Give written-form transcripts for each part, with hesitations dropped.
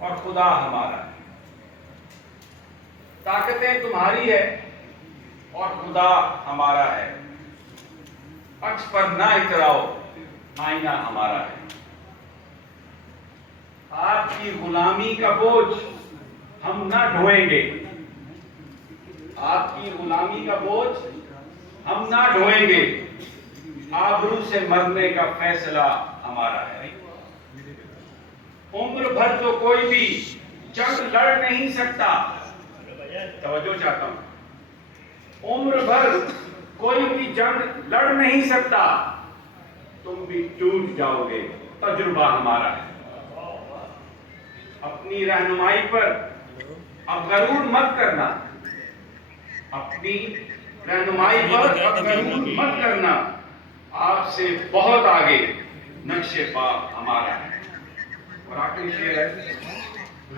اور خدا ہمارا ہے۔ طاقتیں تمہاری ہے اور خدا ہمارا ہے۔ عکس پر نہ اتراؤ، آئینہ ہمارا ہے۔ آپ کی غلامی کا بوجھ ہم نہ ڈھوئیں گے، آپ کی غلامی کا بوجھ ہم نہ ڈھوئیں گے۔ آبرو سے مرنے کا فیصلہ ہمارا ہے۔ عمر بھر تو کوئی بھی جنگ لڑ نہیں سکتا، توجہ چاہتا ہوں، عمر بھر کوئی بھی جنگ لڑ نہیں سکتا، تم بھی ٹوٹ جاؤ گے، تجربہ ہمارا ہے۔ اپنی رہنمائی پر اب غرور مت کرنا، اپنی رہنمائی پر اب غرور مت کرنا، آپ سے بہت آگے نقش پا ہمارا ہے۔ اور آخری شعر ہے،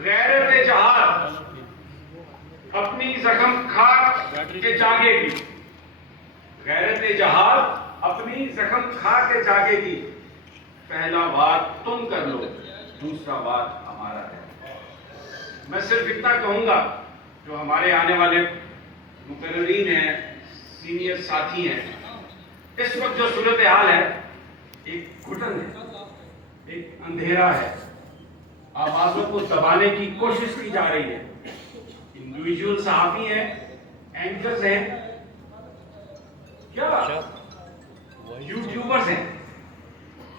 غیرت جہاد اپنی زخم کھا کے جاگے گی، غیرت جہاد اپنی زخم کھا کے جاگے گی، پہلا وار تم کر لو، دوسرا وار ہمارا ہے۔ میں صرف اتنا کہوں گا، جو ہمارے آنے والے مقررین ہیں، سینئر ساتھی ہیں، اس وقت جو صورتحال ہے، ایک گھٹن ہے، ایک اندھیرا ہے، آوازوں کو دبانے کی کوشش کی جا رہی ہے۔ انڈیویجول صحافی ہیں، اینکرز ہیں، کیا یوٹیوبرز ہیں،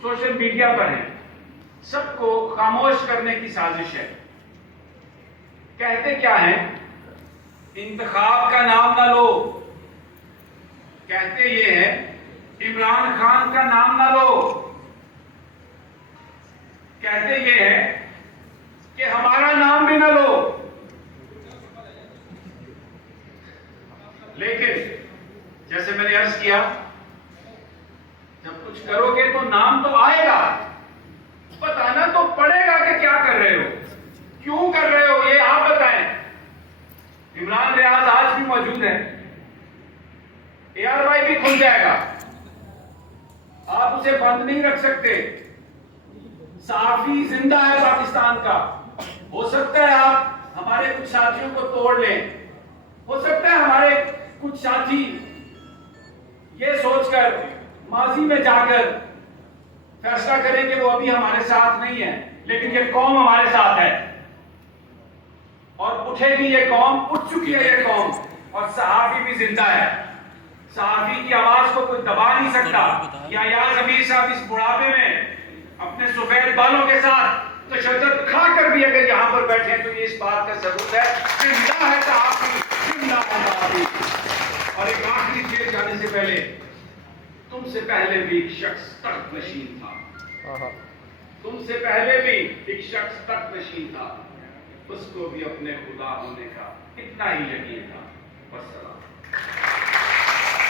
سوشل میڈیا پر ہیں، سب کو خاموش کرنے کی سازش ہے۔ کہتے کیا ہیں؟ انتخاب کا نام نہ لو، کہتے یہ ہے عمران خان کا نام نہ لو، کہتے یہ ہے کہ ہمارا نام بھی نہ لو، لیکن جیسے میں نے عرض کیا، جب کچھ کرو گے تو نام تو آئے گا، بتانا تو پڑے گا کہ کیا کر رہے ہو، کیوں کر رہے ہو، یہ آپ بتائیں۔ عمران ریاض آج بھی موجود ہے، ARY بھی کھل جائے گا، آپ اسے بند نہیں رکھ سکتے۔ صحافی زندہ ہے پاکستان کا، ہو سکتا ہے آپ ہمارے کچھ ساتھیوں کو توڑ لیں، ہو سکتا ہے ہمارے کچھ ساتھی یہ سوچ کر ماضی میں جا کر فیصلہ کریں کہ وہ ابھی ہمارے ساتھ نہیں ہے، لیکن یہ قوم ہمارے ساتھ ہے، اور اٹھے گی یہ قوم، اٹھ چکی ہے یہ قوم، اور صحافی بھی زندہ ہے۔ صحافی کی آواز کو کوئی دبا نہیں سکتا۔ یحییٰ ضمیر صاحب اس بڑھاپے میں اپنے سفید بالوں کے ساتھ تشدد کھا کر بھی اگر یہاں پر بیٹھے تو یہ اس بات کا ثبوت ہے، زندہ ہے صحافی، زندہ ہے صحافی۔ اور ایک آخری شعر جانے سے پہلے، تم سے پہلے بھی ایک شخص تخت نشین تھا، تم سے پہلے بھی ایک شخص تخت نشین تھا، اس کو بھی اپنے خدا ہونے کا اتنا ہی یقین تھا۔ والسلام۔